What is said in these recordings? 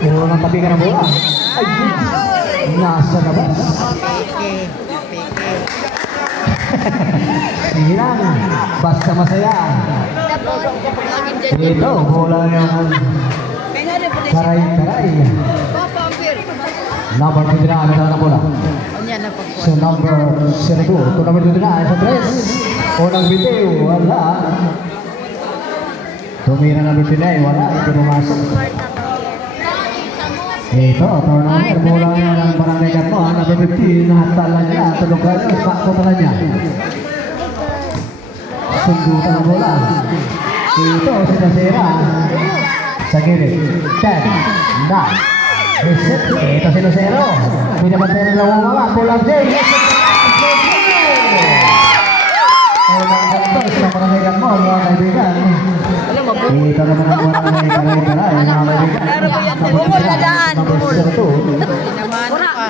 Unang tabi ka ng bola. Ay, nasa labas. Sige lang, basta masaya. Ito, bola yung karay-karay. Number 29 na bola. So number 02 to number 29 sa press. Unang bitiw, wala. Tumira number 29, wala. Ito pumasok. Ito, tournament. Bola niya ng Barangay Gatmo. Number 15, nahatala niya. Tulog kayo, sakto pala niya. Sundutan ang bola. Ito, sinasira. Sa gilid. 10, 9. Reset. Ito si Lucero. Pinabantay ng lawang mga. Pulang J. Unang gantos na Barangay Gatmo, mga kaibigan. Ito naman ang Barangay Karay-Karay, mga kaibigan. Bumul na daan. Number 02.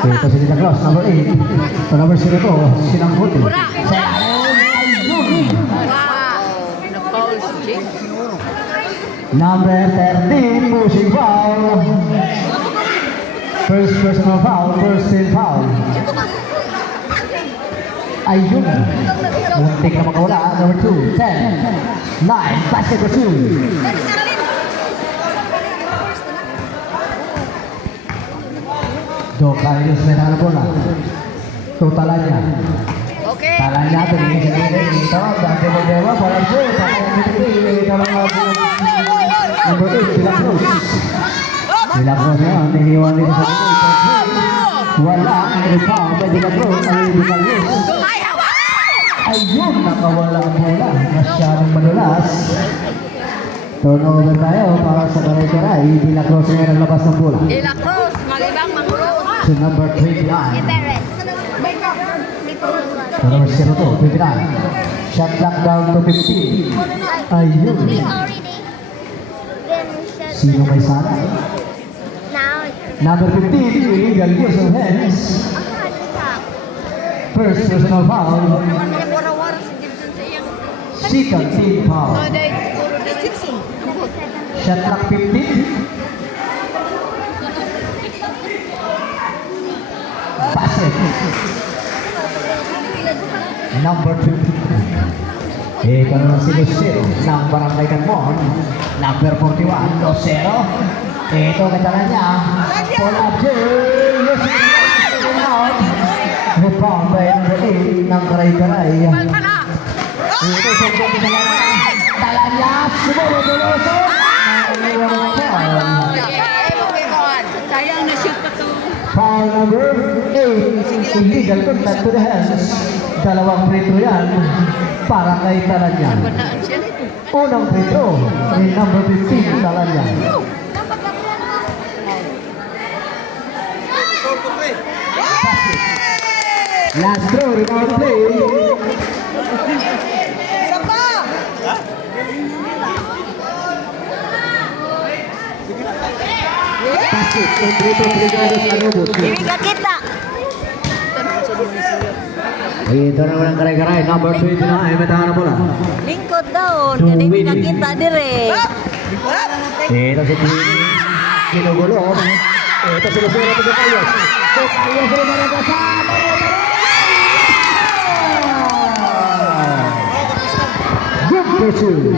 Ito si Dita Claus, number 8. Ito number 02, Sinang Puti. Number 13, pushing foul. First personal foul, first team foul. Ayun. Muntik na makawala. Number 2, 10, 9, basket for 2. Dokalius may tangan bola. Totalannya. Okay. Talannya tinggi sendiri gitu. Dante Modema bola itu tinggi dalam number 8 Bila Cruz. Bila Cruznya dihiwan di sana. Wala rebound by Bila Cruz kali Dokalius. Ayun nakawala ang bola. Masyadong madulas. Turnover tayo para sa Karay-Karay. Bila Cruz ngayon ang labas ng bola. Bila Cruz, mag-ibang mag-Cruz. To number 29. To number 02, 29. Shot clock down to 15. Ayun. Sino may sana? Number 15, illegal use of hands. First personal foul. Second team foul. Shot clock 15. Basket. Number 2. Ito naman si Lucero ng Barangay Gatmo. Number 41, Lucero. Ito katala niya. Pull up Lucero. Rebound by number 8 ng Karay-Karay. Ito sa katala niya. Tala niya. Sumuro Doloso. Sayang na shoot pa to. Foul number 8, illegal contact to the hands. Dalawang free throw yan para kay Talanyan. Unang free throw ni number 15, Talanyan. Last throw, rebound play. Basket, kontrito Brigados Anubot. Ibiga kita. Ito na walang Karay-Karay, number 29, may tangan na bola. Lingkod daw, gani ibiga kita dire. Ito si Pini, kinugulo. Ito si Lucero, ito si Carlos. So, Carlos rin na nagkasama. Good pursuit.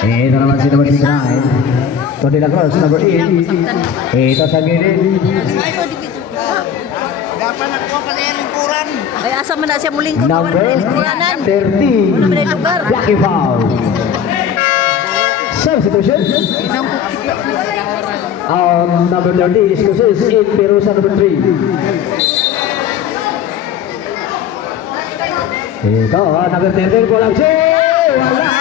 Ito naman si number 69. Tony Lacrosse, number 8. Ito sa gilid. Dapat nakuha pa niya lingkuran. Ay asa man na siya muling ko Number 30. Wala man ay lugar. Lucky foul. Substitution. Number 30 is Lucis in Perusa number 3. Ito, number 13 bolang si wala.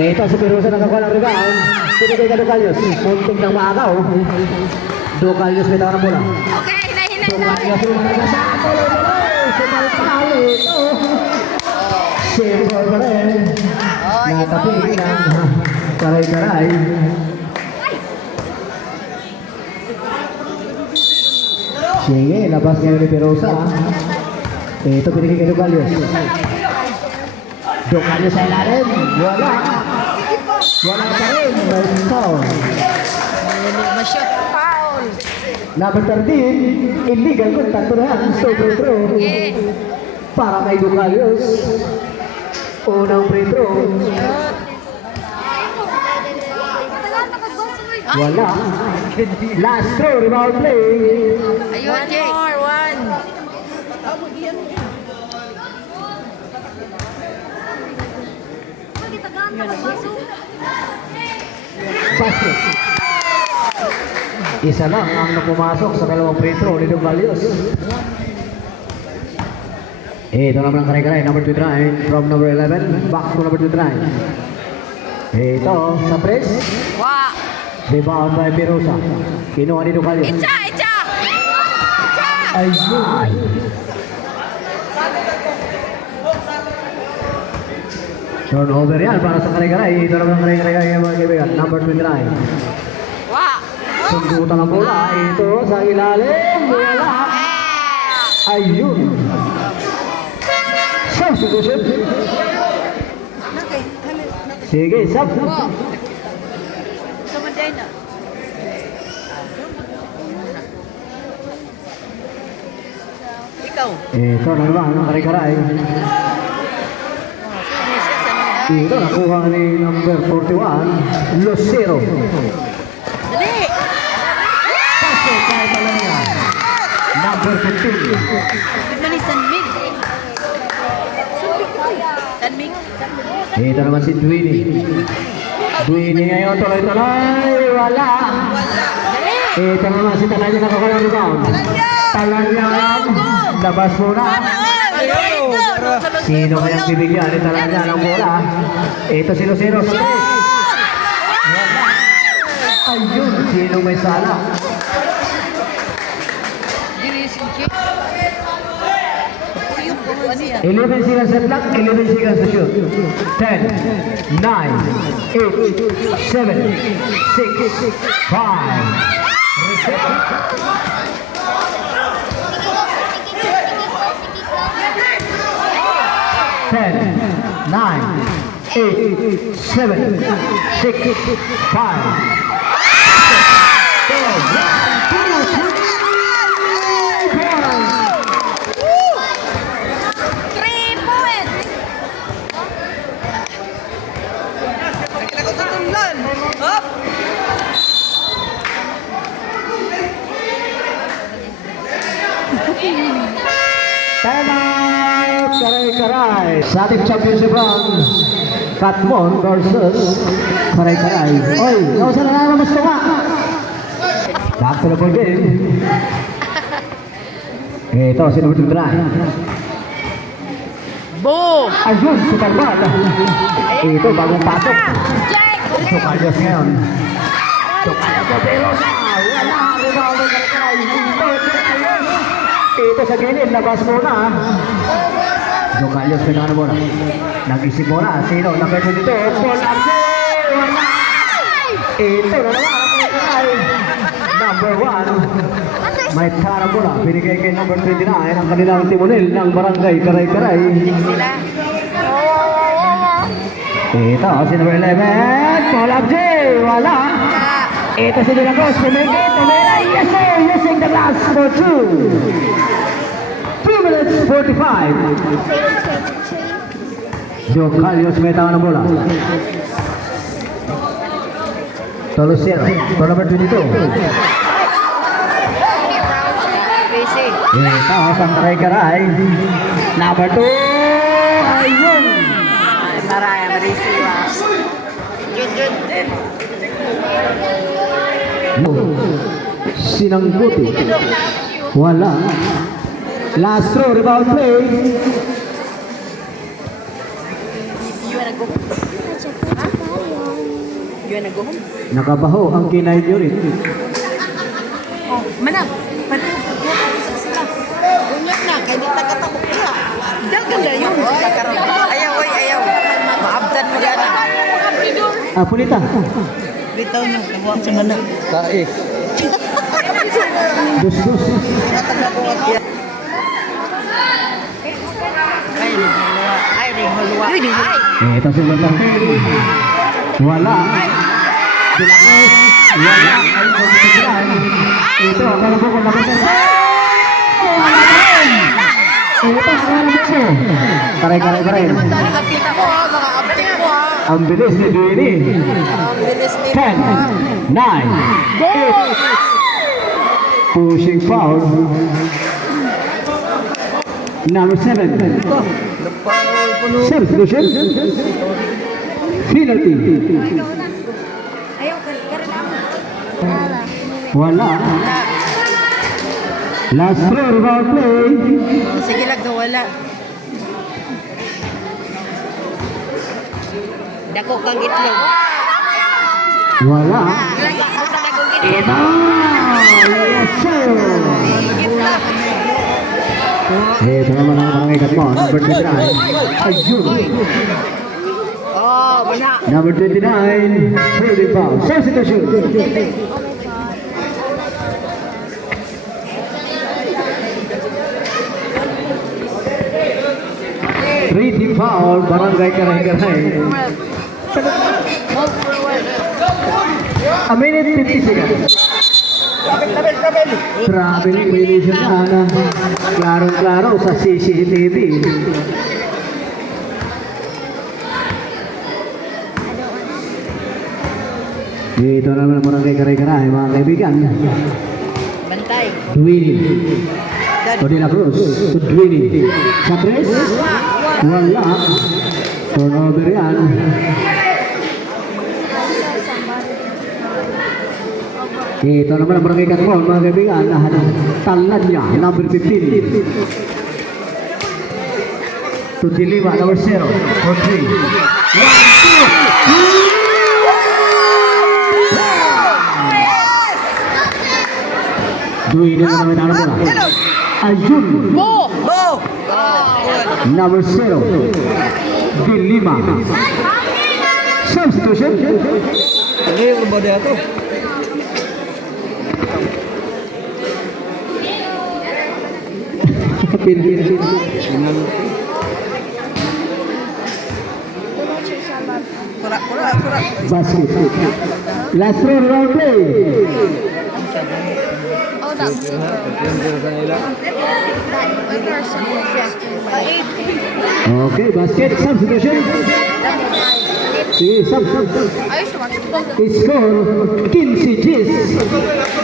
Ito si Perusa nakakuha ng rebound. Pinigay ka Dokalius. Munting ng maakaw. Dokalius may tawag ng bola. Okay, hinahinay na. Dokalius may tawag ng Sumalpalo. Simple pa rin. Natapig ng Karay-Karay. Sige, labas ngayon ni Perusa. Ito pinigay kay Dokalius. Dokalius sa ilalim. Wala. Wala pa rin. May foul. Ma-shoot. Foul. Number 13, illegal contact to the hands. So free throw. Yes. Para kay Ducalios. Unang free throw. Wala. Last throw, rebound play. Ayun, Jake. One. Basket. Isa lang ang napumasok sa dalawang free throw ni Ducalios. Ito naman ang kare-kare, number 29 from number 11, back to number 29. Ito, sa press. Wa. Rebound by Pirosa. Kinuha ni Ducalios. Icha, Icha. Ayun. Turnover yan para sa kare-kare. Ito naman ang kare-kare mga kaibigan, number 29. Wa. Sundutan ang bola. Ito sa ilalim. Wala. Ayun. Substitution. Sige, sub. Ikaw. Ito na naman ang kare-kare. Ito nakuha ni number 41, Lucero. Dali. Pasok kay Malaya. Number 15. Ito ni Sanming. Sanming. Ito naman si Dwini. Dwini ngayon tuloy-tuloy. Wala. Dali. Ito naman si Talanya nakakuha ng rebound. Talanya. Labas muna. Sino kayang bibigyan ni Talanya ng bola? Ito si Lucero sa tres. Wala. Ayun. Sino may sala? Siya. 11 seconds at clock, 11 seconds to shoot. 10, 9, 8, 7, 6, 5. Ten, 9, 8, 7, 6, 5. 3 points. Hop. Time Karay-Karay. Sa ating championship round, Katmon versus Karay-Karay. Oy, nausa na naman mas tunga. Back to the ball game. Ito, si number 29. Boom. Ayun, si Tarbal. Ito, bagong pasok. Jake. Tukalios ngayon. Tukalios sa Perosa. Wala, rebound ng Karay-Karay. Ito sa gilid, labas muna. Tukalios pinangan muna. Nag-isip muna. Sino? Number 22. Paul Arce. Wala. Ito na naman. Number 1. May tarang mula. Binigay kay number 29. Ang kanilang timonel ng barangay Karay-Karay. Sila. Ito, si number 11, Paul Abje, wala. Ito si De La Cruz, pumigit, yes sir, using the glass for 2. 2 minutes 45. Ducalios may tawang ng bola. Tolosero, to number 22. Busy. Ito, sa Karay-Karay. Number 2, ayun. Maraya, marisiwa. Sinangguti. Wala. Last throw, rebound play. You wanna go? You wanna go home? Nakabaho ang kinay nyo rin. Oh, manang. Sila. Unyak na, kaya di tagatabok siya. Dagan na yun. Ayaw, oy, ayaw. Maabdan mo gana. Punita. Bitaw niyo, kabuang sa manang. Tae. Dus. Ay, ring halwa. Ay, ring halwa. Ito si Batang. Wala. Bilangis. Wala. Ay, pagkakasilan. Ito, akala ko kung nakasal. Ito, akala ko. Karay. Naman tayo nakita ko ha, mga update ko ha. Ang bilis ni Dwayne. Ang bilis nito 10, ha. 9, 8. Pushing foul. Number 7. Substitution. Penalty. Ayaw, karanaman. Wala. Last throw, rebound play. Sige lang, wala. Dako kang itlog. Wala. Ito. Yes, sir. Ito naman ang pangikat mo. Number 29. Ayun. Oh, wala. Number 29. Holding foul. Substitution. Three-team foul. Barangay karay-karay. A minute 50 seconds. Traveling violation na. Klaro-klaro sa CCTV. Dito naman ang barangay karay-karay, mga kaibigan. Bantay. Dwayne. O de la Cruz. To Dwayne. Sa tres. Wala. Turnover yan. Ito naman ang barangay Katmon, mga kaibigan. Talan niya, number 15. To Dilima, number 0. For 3. 1, 2. Dwayne na naman ang muna. Ayun. Bo! Number 0. Dilima. Substitution. Ano ba dito? Kura. Basket. Last round, round play. Okay, basket. Substitution. Sige, sub. Score 15 Gs.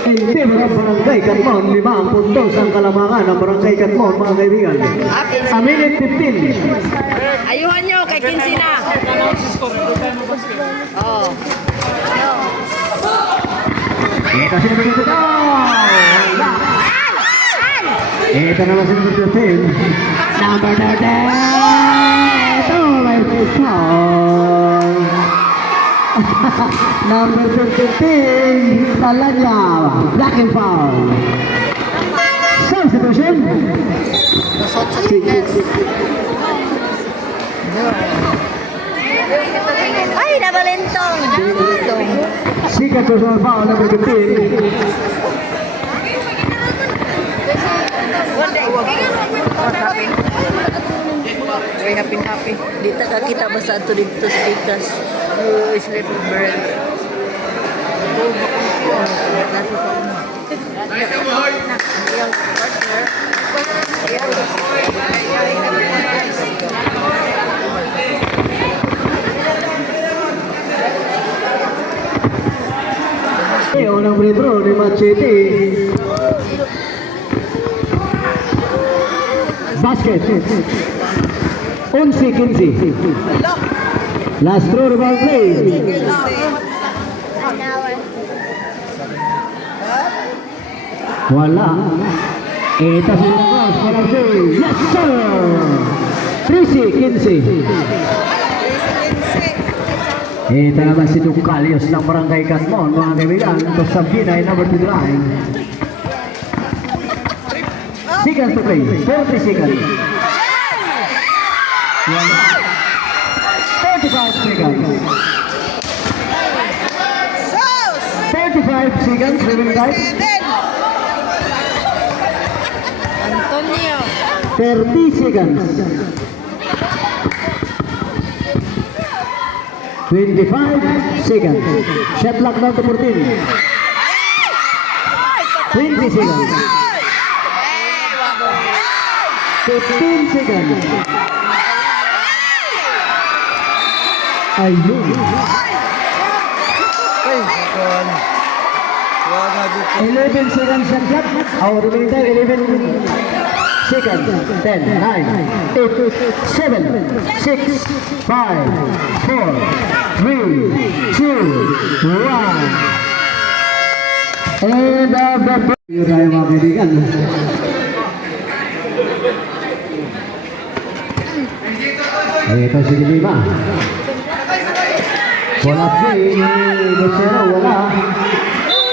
In favor of Barangay Katmon, 5 puntos ang kalamangan ng Barangay Katmon, mga kaibigan. A minute 15. Ayuhan nyo, kay Kinsi na. Oh. Ito si number 2. Ito naman si number 13. Number 13. Ito, may foul. Number 13. Talanya. Black and foul. Substitution. Ay, nabalentong. Second personal foul, number 15. Very happy. Dito ka kita basta ito dito sa Pikas. Sleep bird. Unang free throw ni Machete. Basket. 11-15. Last throw, rebound play. Wala. Ito si Ramos para sa'yo. Yes, sir! 13-15. Ito naman si Ducalios ng Barangay Katmon, mga kaibigan. Ito sa Binay, number 2 line. Seconds to play. 40 seconds. 35 seconds. 35 seconds. Remaining time. Antonio. 30 seconds. 25 seconds. Shot clock down to 14. 20 seconds. 15 seconds. Ayun. Ay, kon. Wala na dito. 11 seconds shot clock. Our remaining time 11 seconds. 10, 9, 8, 7, 6, 5, 4, 3, 2, 1. And the yun tayo mga kaibigan. Ito si Lima. Wala si Lucero, wala.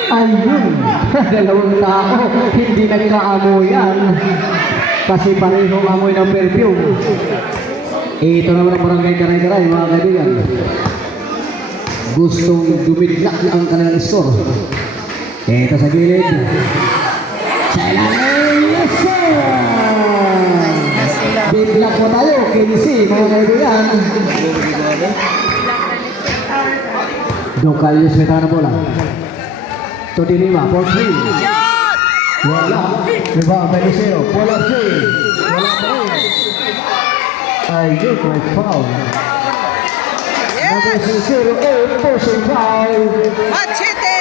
Ayun, dalawang tao, hindi nagkaamoyan. Kasi parehong amoy ng perfume. Ito naman ang barangay Karay-Karay, mga kaibigan. Gustong dumidlak ang kanilang store. Ito sa gilid. Sa ilalim, yes sir! Bidlak po tayo, kinisi, mga kaibigan. Dokalius may tangan na bola. To di Lima, for 3. Wala. Diba, may Lucero. Wala siya. Wala pa rin. Ayun, may foul. Number 0, person foul. Machete!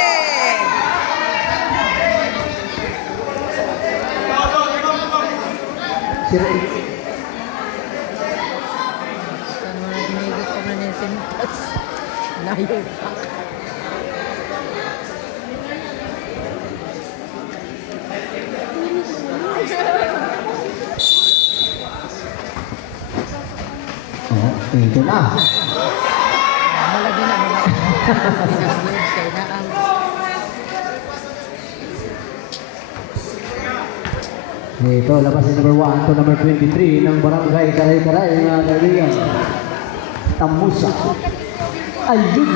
Oh, ito na. Malagi na mga Ito, labas si number 1 to number 23 ng barangay Karay-Karay, mga kaibigan. Tamusa. Ayun.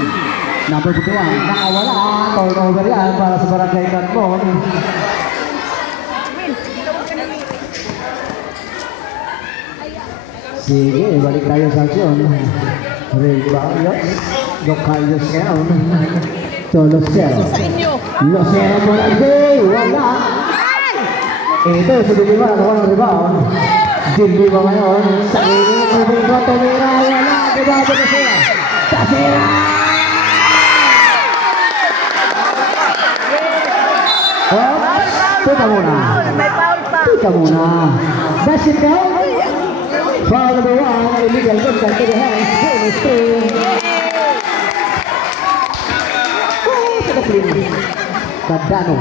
Number 21, nakawala. Turnover yan para sa barangay Katmon. Sige, balik tayo sa aksyon. Reyes, Docayos ngayon. To Lucero. sa inyo. Lucero Morales, wala. Ito, si Dilima, nakuha ng rebound. Dilima ngayon. Sa inyo, moving ko, tumira, wala. Diba, Tasira? Tasira! Oops, tuka muna. May foul pa. Tuka muna. That's it now. Foul number 1, illegal contact to the hands. Bonus 3. Oh, sa kapling. Kadano.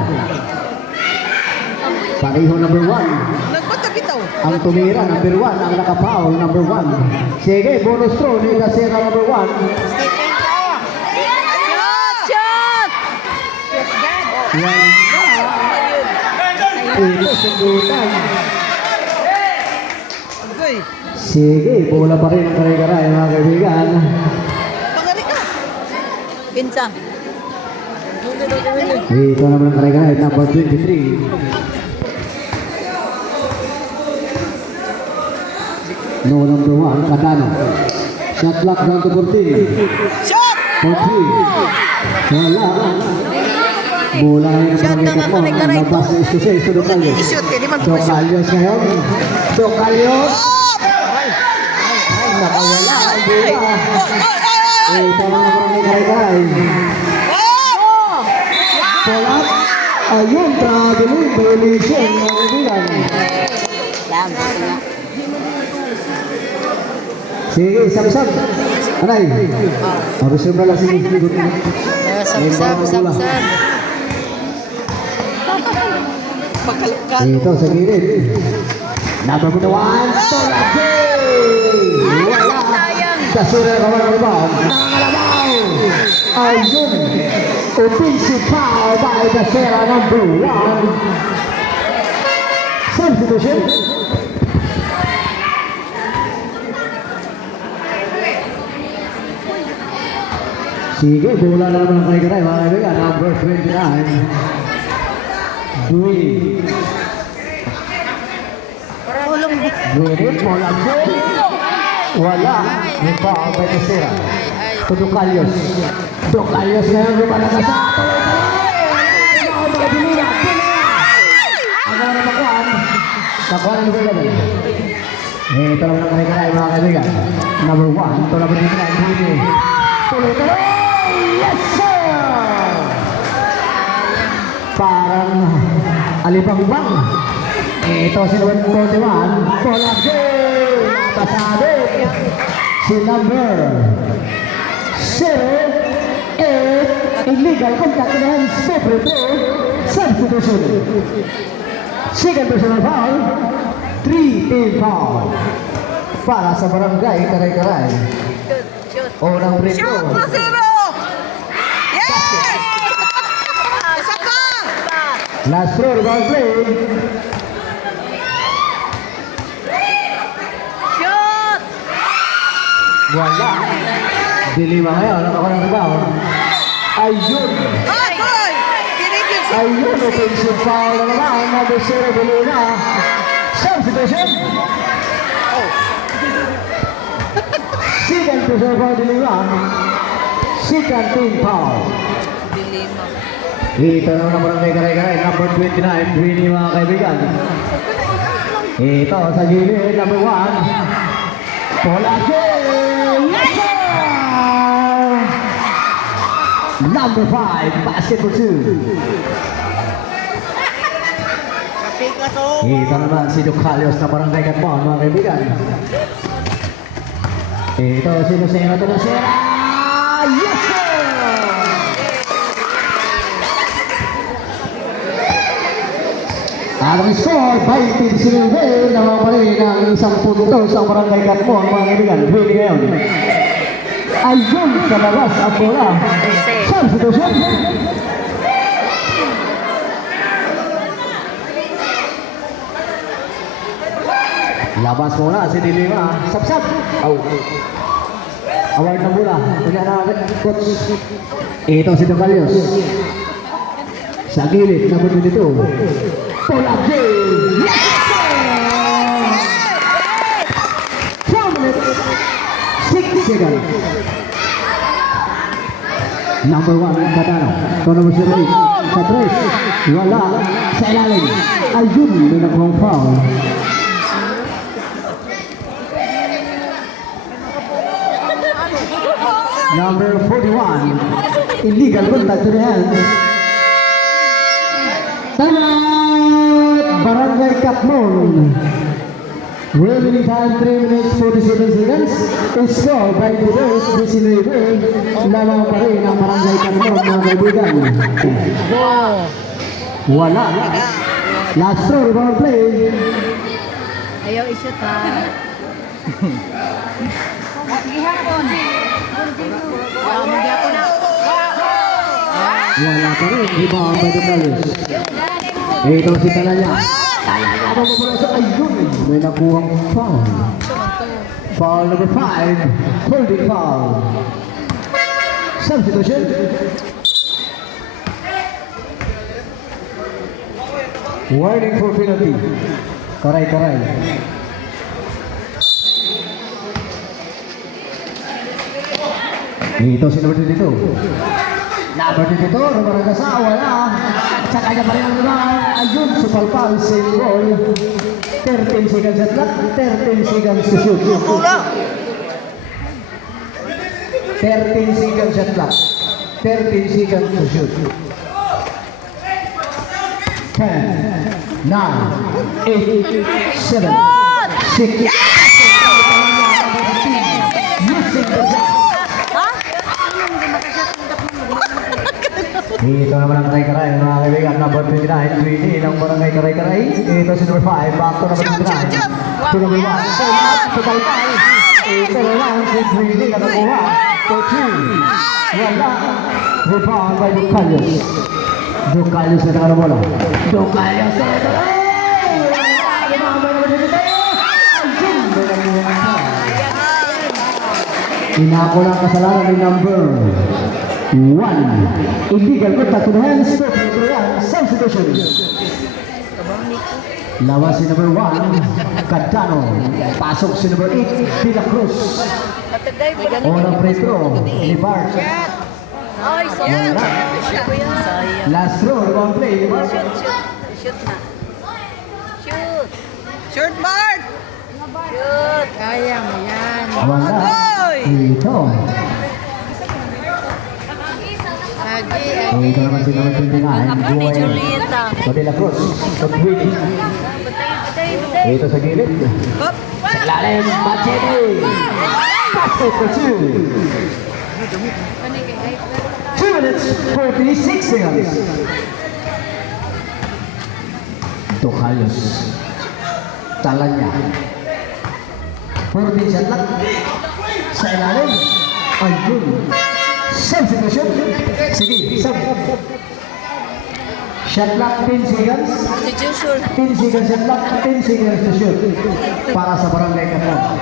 Pareho number 1. Nagpunta bitaw. Ang tumira, number 1. Ang nakapaul, number 1. Sige, bonus throw ni Dasera, number 1. Shot! Yan na. Ito, sundutan. Goy. Sige, bola pa rin ang Karay-Karay, mga kaibigan. Pagari ka. Pinsang. Ito naman ang Karay-Karay, number 23. No, number 1, Kadano. Shot clock down to 14. Shot! 14. Wala. Bola ngayon Shot ang ka nga, Karay-Karay. Labas na isusay, Docalios. I-shoot ka, di man po shoot. Docalios ngayon. Docalios. Nakawala ang bola. Ito naman ang Karay-Karay. Polat. Ayun, traveling violation. Mga kaibigan. Sige, sab-sab. Anay. Harus yung pala sige. Sab-sab. Pagkalukal. Ito sa gilid. Number 1, Tolake! Wala. Dasura ka man rebound. Nangalabaw! Ayun. Offensive foul by Dasura number 1. Substitution. Sige, bola na naman ang Karay-Karay, mga kaibigan. Number 29. Dui. Dui, bola. Wala. Yung pa ang Betisera. to Ducalios. Ducalios ngayon lumalabas sa nakuha ng number 11. Ito lang naman kayo mga kaibigan. Number 1, ito lang dito na hindi. Tuloy-tuloy! Yes, sir! Parang alibang-bang. Ito si number 41. Polagay! Pasabi! Si number 08. Illegal contact in the hands. Substitution. Second personal foul, 3-team foul. Para sa barangay Karay-Karay. Unang free throw. Shoot mo, Zero! Yes! Isa ka! Last throw, rebound play. Shoot! Wala. Dilima ngayon, ako ng rebound. Ayun. Ay, boy! Kinigil si... Ayun, offensive foul na naman. Number 0, Dilima. Substitution. Second personal foul, Dilima. Second team foul. Dilima. Ito na naman ang Karay-Karay, number 29, Winnie mga kaibigan. Ito sa gilid, number 1, Polagay! Yes, sir! Number 5, basketball 2. Ito naman si Ducalios na barangay Katmon mga kaibigan. Ito si Lucero Tunasera! Yes, sir! Ang score, 20-19 na mga parin ang isang punto sa barangay Katmon mga kaibigan. Pwede ngayon. Ayun sa labas ang bola. Substitution. Labas bola si Dilima. Sapsap. Award ng bola. Kanya na coach. Ito si Ducalios. Sa gilid, number 22. Polagay! Yes! 2 minutes, 6 seconds. Number 1, Katano. Ito number 0, sa 3. Wala sa ilalim. Ayun, may nakuhang foul. Number 41, illegal contact to the hands. Tamat! Barangay Katmon. Remaining time 3 minutes 47 seconds. Score by the Dores, 19. Lamang pa rin ang Barangay Katmon mga kaibigan. Wala. Last throw, rebound play. Ayaw isya ta. Gihapon. Gihapon na. Wala pa rin. Rebound by the Dores. Ito si Talaya. Talaya mo mula sa ayun. May nakuhang foul. Foul number 5. Holding foul. Substitution. Warning for penalty. Karay-karay. Ito si number 22. Number 22, Romarang Kasawa na. Sa kanya pa rin ang naman. Ayun, supalpal, same ball. 13 seconds at clock, 13 seconds to shoot. 13 seconds at clock, 13 seconds to shoot. 10, 9, 8, 7, 6, missing the shot. Dito naman ang Karay-Karay, mga kaibigan, number 29, Winnie ng barangay Karay-Karay. Ito si number 5, back to number 29. To number 1, supalpal. Ito naman si Winnie na nakuha. To 2, wala. Rebound by Ducalios. Ducalios na nakano bola. Ducalios na ito. Inako ng kasalanan ni number 1. Illegal contact to the hands. Substitution. Lawas si number 1, Cardano. Pasok si number 8, De La Cruz. Matagay pa lang. Unang free throw ni Bart. Ay, sayang. Wala. Sayang. Last throw, rebound play ni Bart. Shoot, shoot. Shoot na. Shoot. Shoot, Bart! Shoot. Kaya mo yan. Wala. Ito. Ito naman si number 29, Buhay. So De La Cruz, Kutwili. Ito sa gilid. Hop. Sa ilalim, Machete. Basket for 2. 2 minutes, 46 seconds. Tokayos. Talan niya. 14 shot lang. Sa ilalim. Ayun. Substitution. Sige, sub. Shot clock 10 seconds. Substitution. 10 seconds shot clock, 10 seconds to shoot. Para sa Barangay Katlan.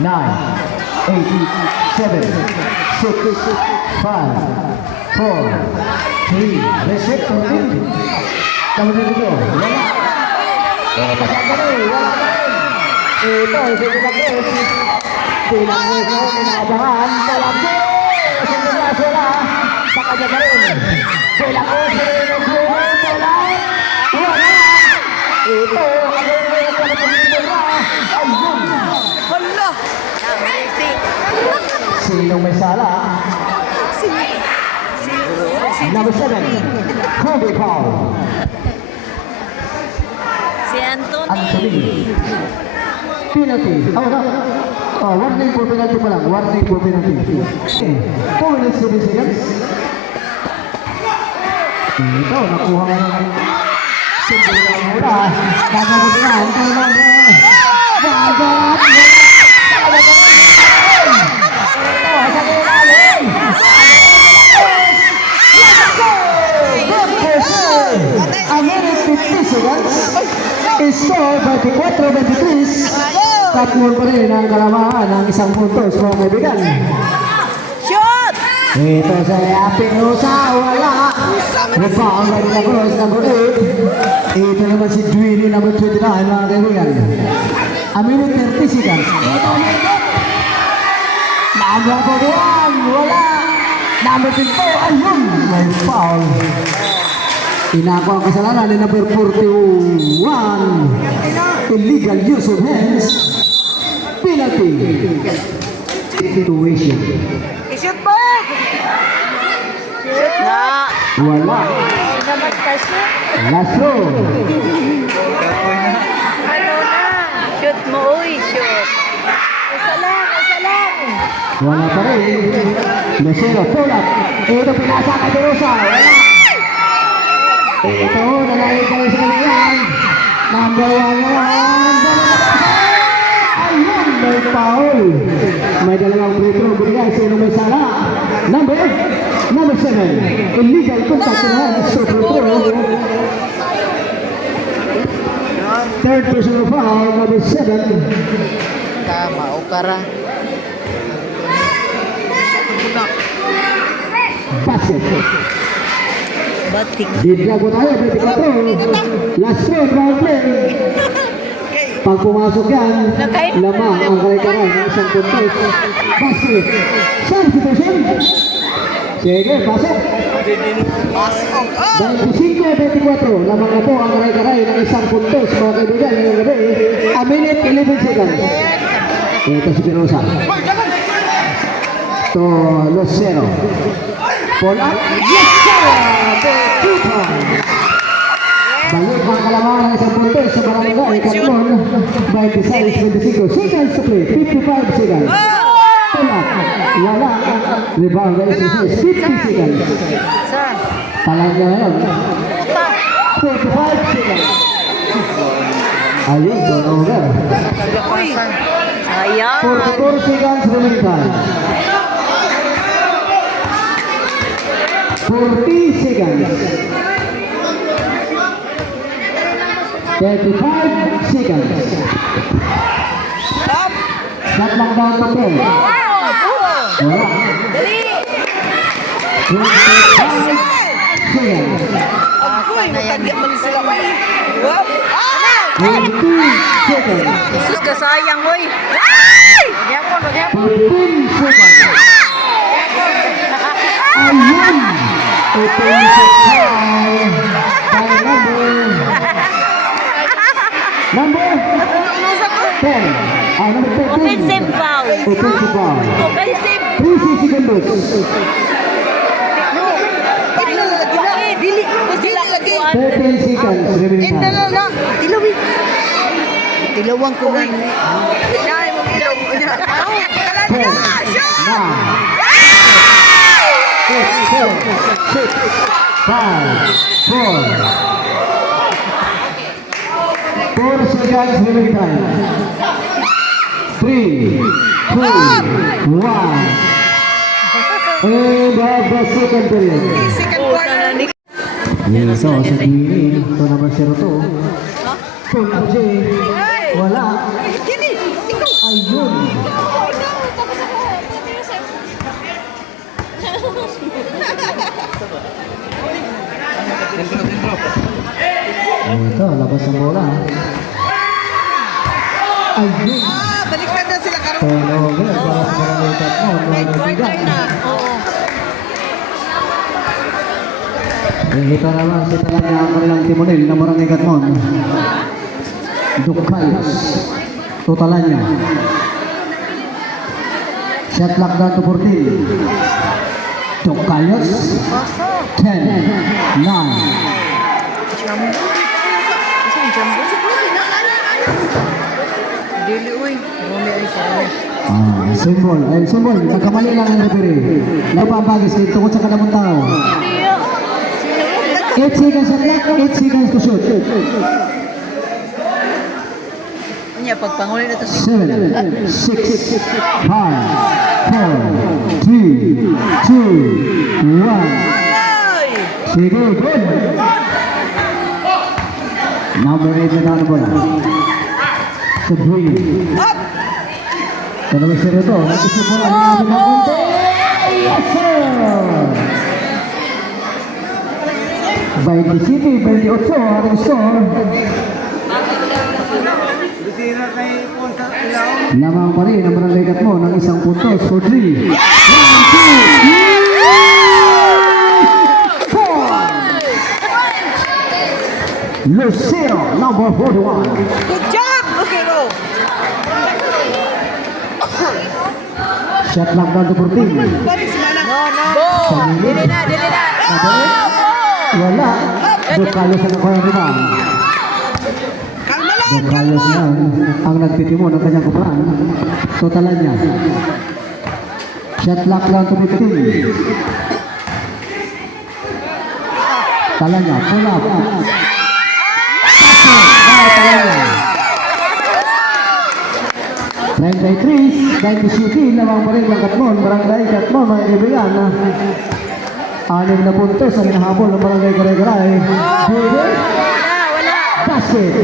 9, 8, 7, 6, 5, 4, 3, reset, 14. Kamu dito. Wala. Pasang ka rin. Wala ka rin. Ito, sige na Chris. Bilang mo ito, inaabangan. Talabdo! Sumula sila. Saka dyan ka rin. Bilang mo sila. Wala. Ito, ano mo yung pagkakamit. Ayun. Hala. Sinong may sala? Number 7, Kobe Paul. Si Anthony. Anthony. Penalty. Oh, no. Oh, warning for penalty pa lang. Warning for penalty. Okay. 2 minutes, 7 seconds. Ito, nakuha nga ng simula mula. Nagabutuhan. Kailan mo. Bagat. Ito, sa kailangan. A minute 50 seconds. Score 24-23. Tatlong pa rin ang kalamaan ng isang puntos, mga kaibigan. Shoot! Ito sa Apinusa, wala. Rebound by the Cruz, number 8. Ito naman si Dwayne, number 29, mga kaibigan. A minute 30 seconds. Ito, minute. Number 41, wala. Number 24, ayun. May foul. Inako ang kasalanan ni number 41. Illegal use of hands. Penalty. Situation. I-shoot po! Shoot na! Wala. Naman ka shoot. Last throw. Ano na? Shoot mo, uy, shoot. Isa lang, isa lang. Wala pa rin. Lucero, pull up. Ito pinasa kay Derosa. Wala. Ito, nalayo kayo sa kanilang. Number 1. Ayun, may foul. May dalawang free throw. Binigay, sino may sala? Number 7. Illegal contact in hands. So, free throw. Third personal foul, number 7. Tama, o kara. Basket. Batik. Bigla ko tayo, 24. Last round, round play. Pag pumasok yan, lamang ang kalikaran ng isang puntos. Basket. Substitution. Sige, pasok. 25-24. Lamang na po ang kalikaran ng isang puntos. Mga kaibigan, ngayong gabi. A minute, 11 seconds. Ito si Pirosa. To Lucero. Pull up. Yes, sir! The 2 points. Balik ang kalamangan ng isang puntos sa Barangay Katlan. 26-25 seconds to play. 55 seconds. Pull up. Wala. Rebound by SSS. 50 seconds. Saan? Talaga ngayon. 45 seconds. Ayun, turnover. Uy! Sayang! 44 seconds remaining time. 40 seconds. 35 seconds. Stop! Shot lang down to 10. Wala. Dali! 25 seconds. Agoy, matagya man sila. Wap! 20 seconds. Jesus ka sayang, hoy. Ay! Magyapon, magyapon. 15 seconds. Ayun! Ito yung sakay. Number 10. Number 13. Offensive foul. Offensive foul. Offensive. 3 seconds. Dili, dili lagi. 13 seconds. Remaining time. Tilawi. Tilawang ko nga. Dahil mo ilaw. Talaga! 4 seconds remaining time. 3, 2, 1. And the second period. Second quarter. So, sa gilid, ito naman si Roto. Full up J. Wala. Dili, ikaw. Ayun. Ito, labas ang bola. Ayun. Baliktad na sila karon. Turnover para sa karamitan mo. Third quarter na. Oo. Ito naman si talaga ang kanilang timonil na murang ikat mo. Dukayos. Totalan niya. Shot clock down to 14. Dukayos. 10, 9. Isang jumbo. Dili, uy. Bumi ay sarili. Symbol. Ay, symbol. Nagkamali lang ang referee. Napapagis dito ko sa kanamang tao. 8 seconds shot clock. 8 seconds to shoot. Anya, pagpanguli na to si 7, 6, 5, 4, 3, 2, 1. Ay! Sige, good. Number 8 na tayo bola. Sa Green. Up! Tanong si Reto. Nag-isip mo lang namin ng konti. Yes, sir! 27, 28 ating score. Lamang pa rin ang barangay kat mo ng isang puntos for 3. 1, 2, 3, 4. Lucero, number 41. Good job, Lucero! Shot lang down to 14. Balik si Manang. No. Dili na, dili na. Wala. Dukayos ang nakuha ng rebound. Kalma lang, Dukayos kalma. yan ang nagtitimo ng kanyang kumpaan. Totalan niya. Shot clock down to 15. Tala niya. Pull up. Tala niya. 93, 90 shooting, lamang pa rin ng Katmon, barangay Katmon, mga kaibigan. 6 na puntos ang hinahabol ng barangay Garay-Garay. Wala. Basket.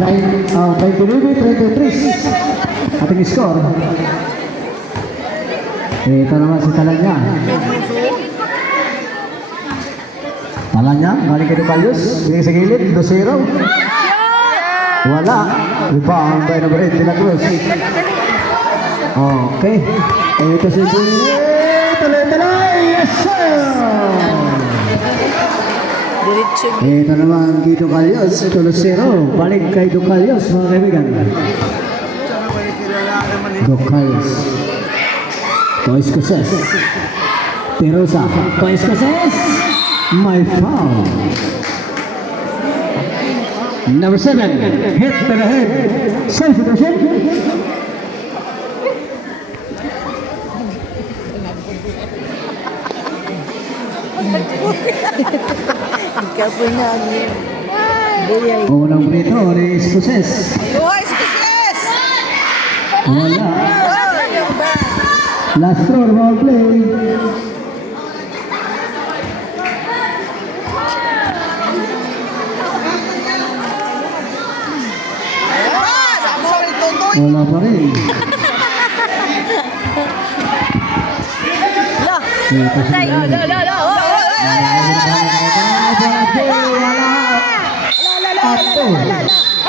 29-33 ating score. Ito naman si Talanya. Talanya, balik kay Dukayos. Bigay sa gilid, 2-0. Wala. Rebound by number 8, Dilagros. Okay. Ito si Juliet. Talay-talay. Yes, sir! Diretso. Ito naman kay Dukayos. Ito 2-0. Balik kay Dukayos, mga kaibigan. Dukayos. Toys Coses. Perosa. Toys Coses. My foul. Number 7, hit to the head. Self-situation. Kapoy na niya. Buyay. Unang prito ni Escocés. Luhay, success! Wala. Yung ba? Last throw, ball play. I'm sorry, Totoy. Wala pa rin. Ito si Tay, Daniel. lo. Ato.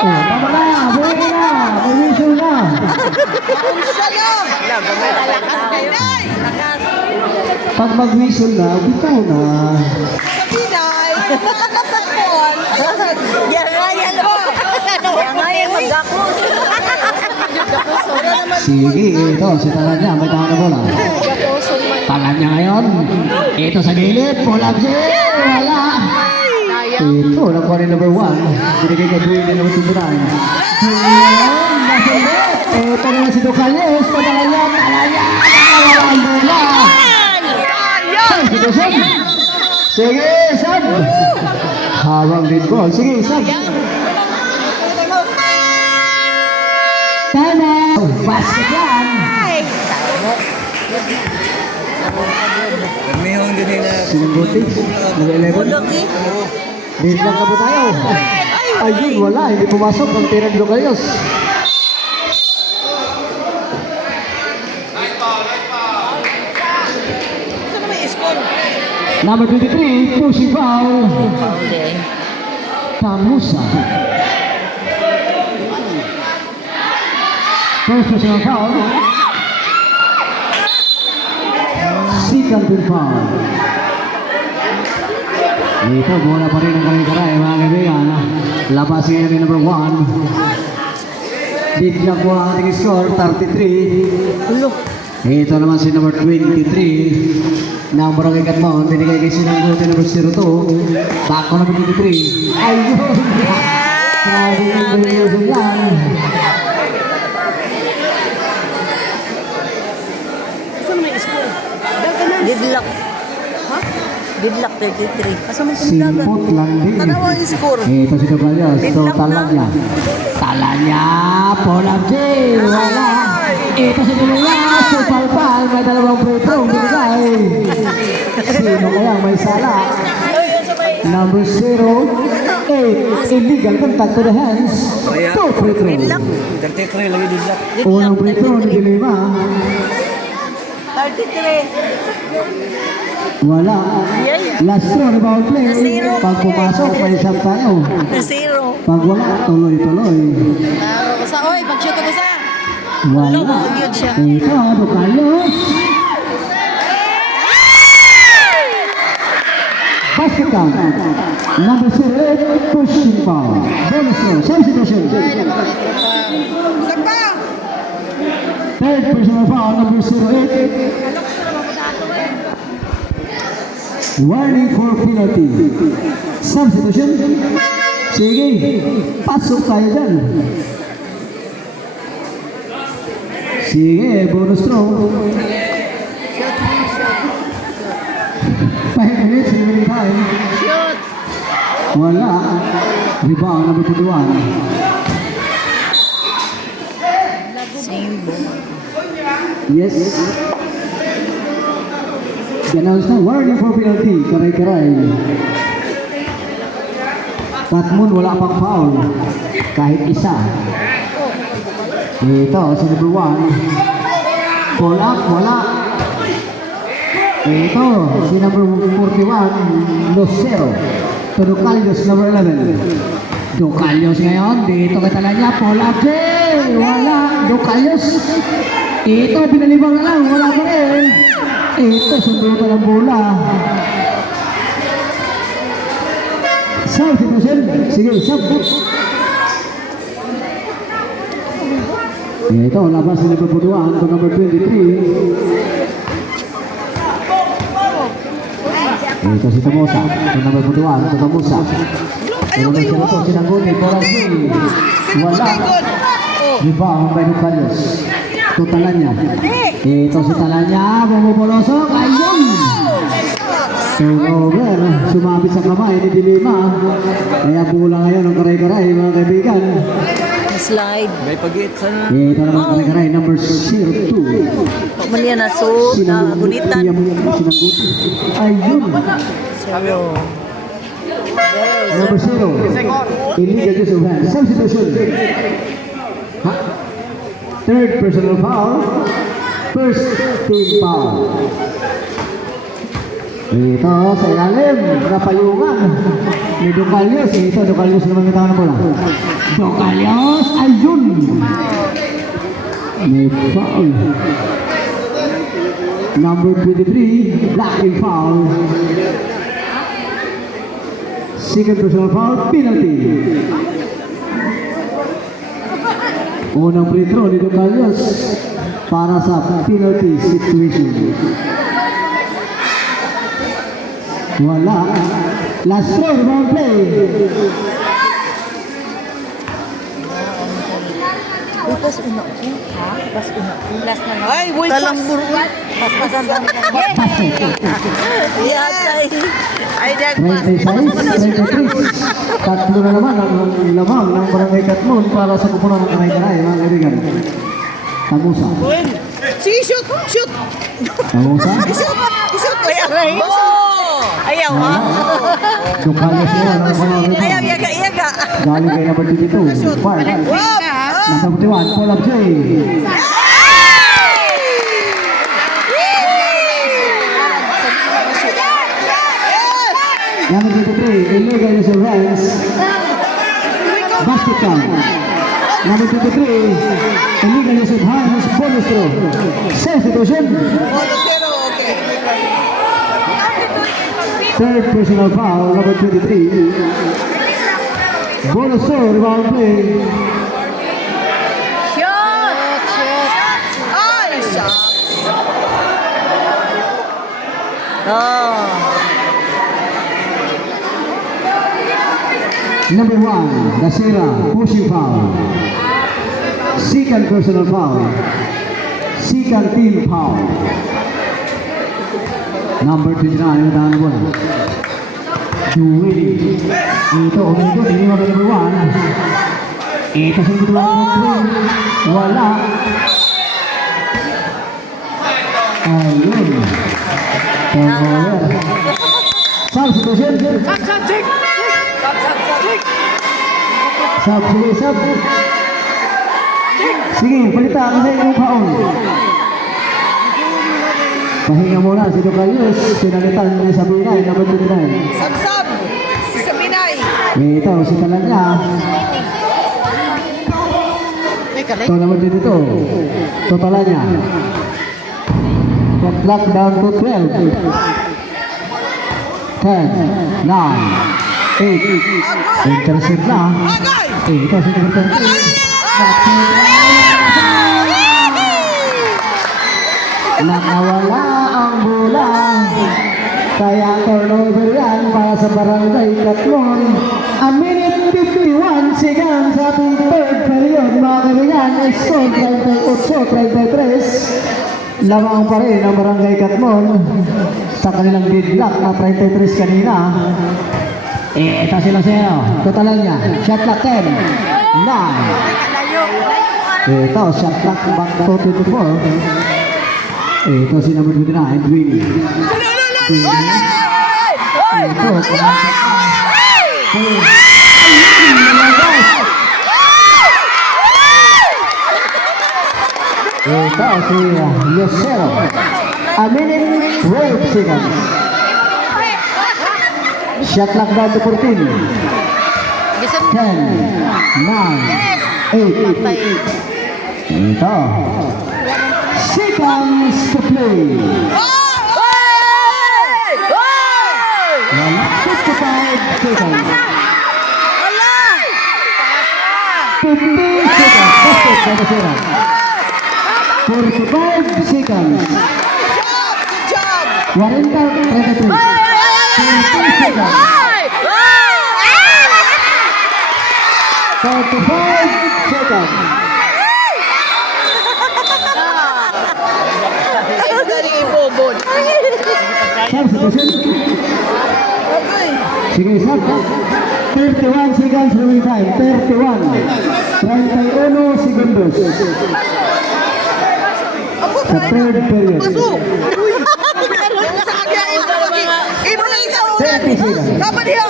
Oh, tama na. Buhay na. May whistle na. Pag mag-whistle na, bitaw na. Sige, ito. Si Talanya. May tahan na bola. Talanya ngayon. Ito sa gilid. Pulang siya. Wala. Ito, nakuha ni number 1. Binigay kay Buhay na number 2 na. Ito naman si Ducales. Talanya. Talanya. Wala ang bola. Sige, Sab. Hawang din ko. Sige, Sab. Tama. Basket yan. Permihon din nila. Sinangguti. Nag-11. Dito lang ka po tayo. Ayun, wala. Hindi pumasok. Ang tira ni Ducales. Number 23, pushing foul. Tamusa. First personal foul. Second team foul. Ito, bola pa rin ang karay-karay, mga kaibigan. Labas ngayon ni number 1. Bigla po ang ating score, 33. Ito naman si number 23. Na ang barangay Katmon, binigay kay Sinanggote number 02. Bako number 23. Ayun! Sabi ng Beliusin yan. Gidlock. Ha? Gidlock 33. Asa man Simpot lang din. Tanawa yung score. Ito si Ducales. So, Talanya. Talanya! Polam J! Wala! Ito si Ducales. So, Palpal. May dalawang free throw. Binigay. Sino kaya may sala? Number 08. Illegal contact to the hands. Two free throw. 33 lagi di black. Unang free throw ni Dilima. 33. Wala. Last throw ni bawal play. Pag pumasok, may isang tayo. Na zero. Pag wala, tuloy-tuloy. Laro ko sa, oy, pag-shoot ko sa. Wala. Yun siya. Ito, Ducales. Basket count. Number 08, pushing foul. Bonus throw, same situation. Third personal foul, number 08. Warning for penalty. Substitution. Sige, pasok tayo dyan. Sige, bonus throw. 5 minutes, remaining time. Wala. Rebound, number 21. Yes. Ganun na, warning for penalty. Karay-karay. Katmon, wala pang foul. Kahit isa. Ito, sa number 1. Pull up, wala. Ito, si number 41, Lucero. To Ducalios, number 11. Ducalios ngayon, dito kay Talanya, pull up, wala. Ducalios. Ito, pinalibang na lang, wala pa rin. Ito, sundo pa ng bola. Substitution. Sige, sub. Ito, labas ni number 2 to number 23. Ito si Tamosa. To number 2 to Tamosa. Number 0 Sinanggote, Porasi. Wala. Rebound by Ducalios. To Talanya. Ito si Talanya, bumupulosok. Ayun! Turnover. Sumabit sa kamay ni Dilima. Kaya pula ngayon ang karay-karay, mga kaibigan. Slide. May pag-iit sana. Ito naman karay-karay, number 02. Pagmaniya na so, na gulitan. Sinangguti. Ayun! Zero. Number 0. Illegal use of hands. Substitution. Ha? Third personal foul. First team foul. Ito sa ilalim, napayungan ni Ducalios. Ito, Ducalios naman yung tangan mo lang. Ducalios, ayun! May foul. Number 23, blocking foul. Second personal foul, penalty. Unang free throw ni Ducalios para sa penalty situation. Wala. Last throw, rebound play. Pas una ko. Ha? Pas una ko. Last na. Ay, boy, Talang pas. buruan. Pas pasan ba nila? Yes! Ay, dag 26, 23. Tatlo na naman ang lamang ng Barangay Katmon para sa kupunan ng Kanay-Kanay, mga kaibigan. Tagusa. Sige, shoot! Shoot! Tagusa. Shoot! Shoot! Ayaw, ha? Ducalios mo, ang mga Ayaw, yaga, yaga. galing kay number 22. Fire. Wow! Number 41, Paul Abjay. Number 23, illegal use of hands. Basket count. Number 23, illegal use of hands. Bonus throw. Substitution. Okay. Third personal foul, number 23. Bonus throw, rebound play. Ay, shot! Number 1, Dasera, pushing foul. Second personal foul. Second team foul. Number 29, yung bola. Dewey. Ito, umikot, ini mga number 1. Ito sa ito number 3. Wala. Ayun. Turnover. Substitution. Sub. Sige, palita kasi yung paon. Pahinga muna si Ducalios. Pinalitan niya sa Binay, number 29. Sab-sab! Si Sabinay! Ito, si Talanya. Ito naman din ito. Ito Talanya. Clock down to 12. 10, 9, 8. Intercept na. Ito si number 13. Nakawala ang bola. Kaya turnover yan para sa Barangay Katmon. A minute 51 seconds sa ating third period. Mga kaibigan, score 38-33. Lamang pa rin ang Barangay Katmon sa kanilang deadlock na 33 kanina. Ito sila sa'yo. Totalan niya. Shot clock 10, 9. Ito, shot clock back to 24. Ito si number 29, Dwayne. Ito si Yosero. A minute 12 seconds. Shot clock down to 14. 10, 9, 8. Ito. Seconds to play. Wala, 55 seconds. 50 seconds. Basket by Dasera. 45 seconds. Good job! 40, 33. 50 seconds. 45 seconds. Ay, dari ibobon. Substitution. Sige, sub. 31 seconds remaining time. 31. 31 segundos. Sa third period. Pasok! Sa agya, imo na ikaw. 30 seconds. Dapat diya.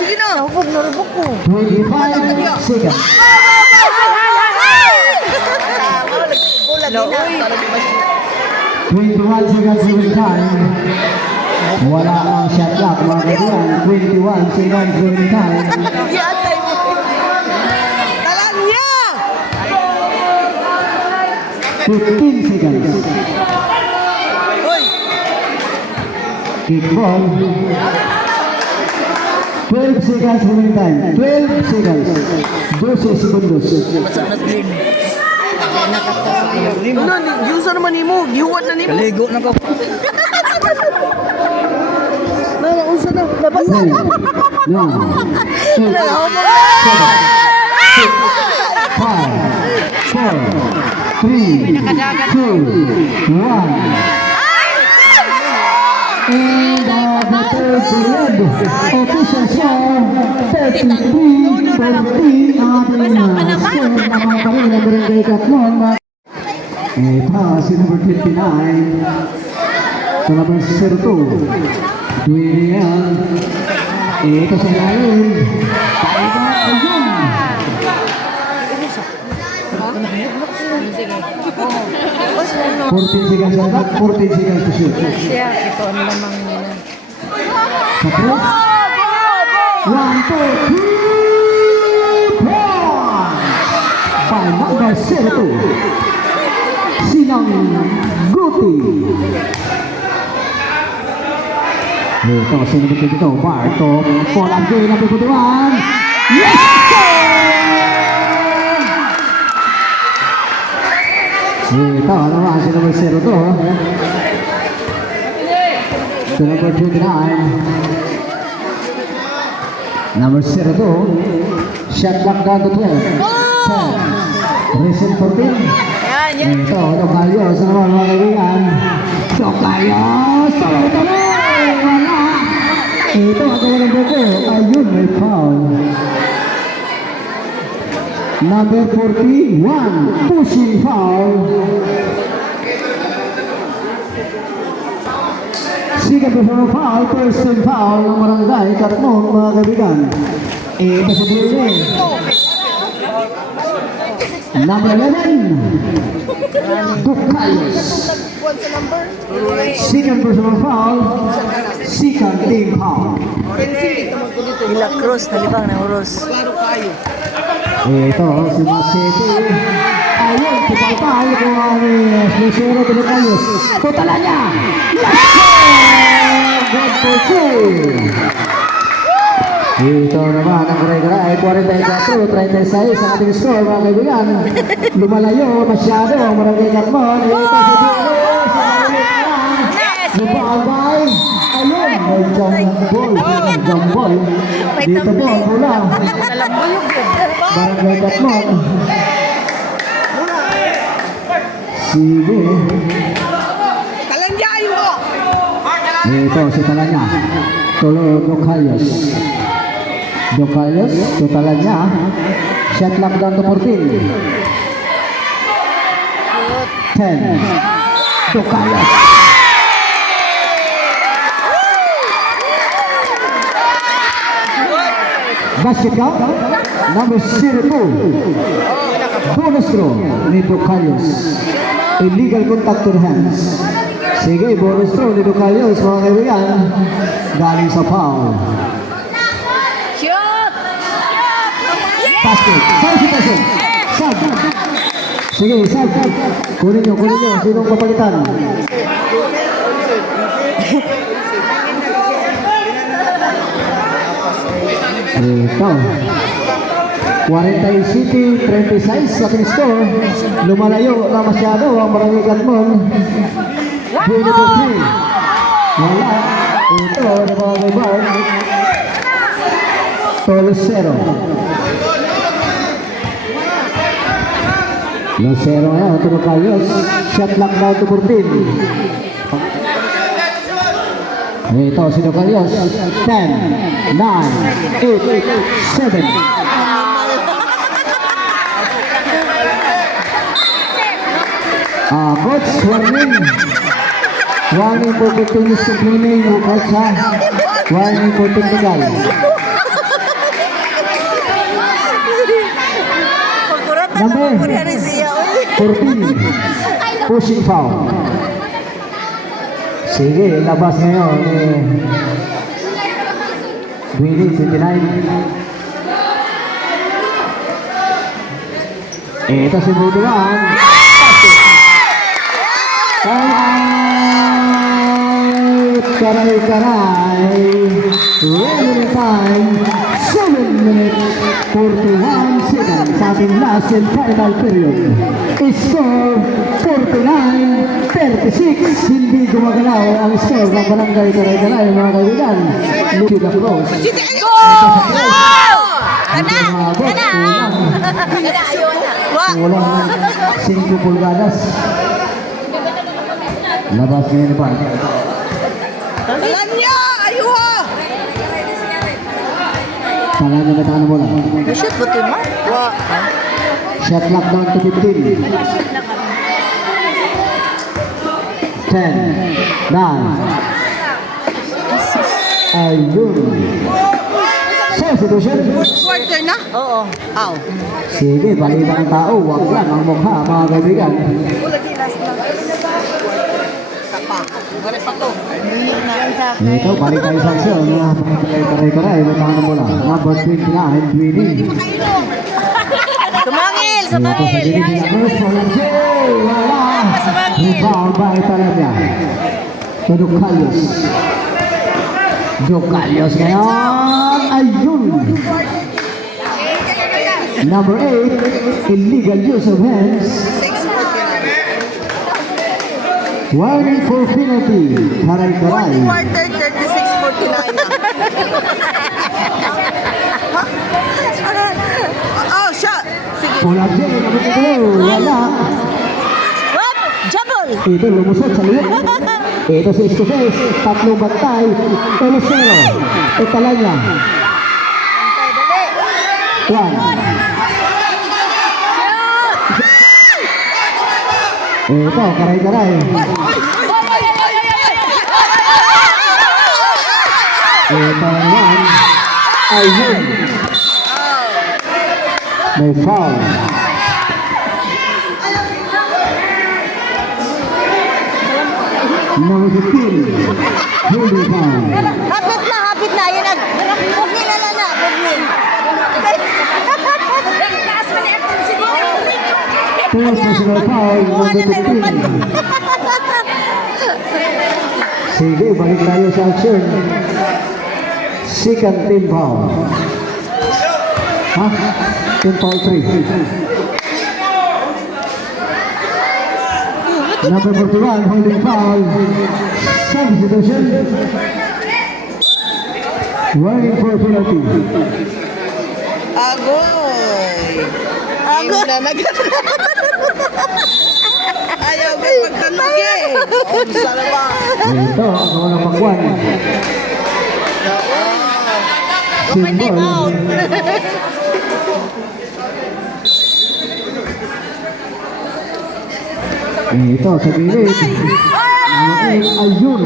Sige na. Hubog na rubog ko. 25 seconds. No, 21 seconds remaining time. Wala ang shot clock mga kaibigan. 21 seconds remaining time. Yatay mo. Talan niya! 15 seconds. Hoy! Kick ball. 12 seconds remaining time. 12 seconds. 12 segundos. Ano, Diyos naman ni mo. Gihuwat na ni mo. Kaligo na ko. Unsa na? Nabasa na. 9, 8, 7, 6, 5, 4, 3, 2, 1. And the third period, official score, 33-14 ang ating score ng mga pangin ng Barangay Katmon. Ito, si number 59, sa number 02, Dwayne yan. Ito sa lalim, Taiba Ayun. 14 seconds on that, 14 seconds to shoot. Siya, ito ang lamang nila. Sa cross. 1, 2, 3, point! By number 02, Sinang Guti. Ito, sinunod dito, Barto. Polang game ng piputuan. Yes! Ito, ano ba? Si number 02. To number 29. Number 02. Shot clock down to 12. 10. Recent 14. Ito, Docalios. Ano naman mga kaibigan? Docalios! Tuloy-tuloy! Wala! Ito, ang walang bote. Ayun, may foul. Number 41, pushing foul. Second personal foul, first team foul ng Barangay Katmon, mga kaibigan. Ito sa Dwayne. Number 11, Docalios. Second personal foul, second team foul. Ila Cruz, talibang na Uros. Ito, si Masete. Ayun, si Palpal ko ang Lucero de Docalios. Putala niya! Let's go! Good for two! Ito naman ang karay-karay, 44-36 ang ating score, mga kaibigan. Lumalayo masyado ang Barangay Katmon. Ito si Dino, si Marilit Lupagay. Ayun, may jump ball. Dito po, pula. Barangay Katmon. Sige. Talan niya mo. Ito si Talanya. Tulo Docalios. Docalios, to Talanya. Shot lock down to 14. 10. Docalios. Basket count. Number 02. Bonus throw ni Docalios. Illegal contact to the hands. Sige, bonus throw ni Docalios, mga kaibigan. Galing sa foul. Shoot! Basket. Saan si Pasok? Sab. Sige, sab. Kunin nyo. Sinong papalitan? Ito. 40 City, 36 sa ating score. Lumalayo na masyado ang Barangay Katmon. 23. Wala. Ito, na mga kaibar. Lucero. Lucero na, ito Docalios. Shot lock down to 14. Ito si Docalios. 10, 9, 8, 7. Coach, warning. Warning for continuous complaining. Coach, ha? Warning for technical. Number 14, pushing foul. Sige, labas ngayon. Willie, 29. Ito si Buduan. Karay. Remaining time, 7 minutes, 41 seconds sa ating last and final period. Score, 49-36. Hindi gumagalaw ang score ng Barangay Karay-Karay, mga kaibigan. Lucky the close. Walang 5 pulgadas. Labas ngayon pa. Alam niya! Ayuha! Kala niya na tayo bola. Shoot ba ito mo? Shot clock down to 15. 10. 9. Ayun. Substitution. Quarter na? Oo. Aw. Sige, balita ng tao. Huwag lang ang mukha, mga kaibigan. Balik pa to. Ito, balik tayo sa aksyon. Mga Karay-Karay, may mga bola. Number 29, Winnie. Sumangil! Ito sa gilid nila. First for Jay. Wala. Rebound by Tarabia. To Ducalios. Ducalios ngayon. Ayun. Number 8, illegal use of hands. Warning for penalty. Karay-Karay. Quarter 36-49 na. Oh, shot! Sige. Bola Jay, number 2. Wala. Wap! Jabol! Ito lumusot sa liit. Ito si Escocés. Tatlong bantay. Elusero. Etalanya. 1. Ito, Karay-Karay. Ito naman. Ayun. May foul. Number 15. Holy foul. Hapit na. Yan na. Okay na. Third personal foul. Number 15. Sige, balik tayo sa action. Second team foul. Ha? Team foul 3. Number 41, holding foul. Substitution. Warning for penalty. Agoy! Agoy! Ayaw ko magtanong eh! Oh, sana ba? Ito, ang unang magwan. Symbol. Ito, sa gilid. Ayun.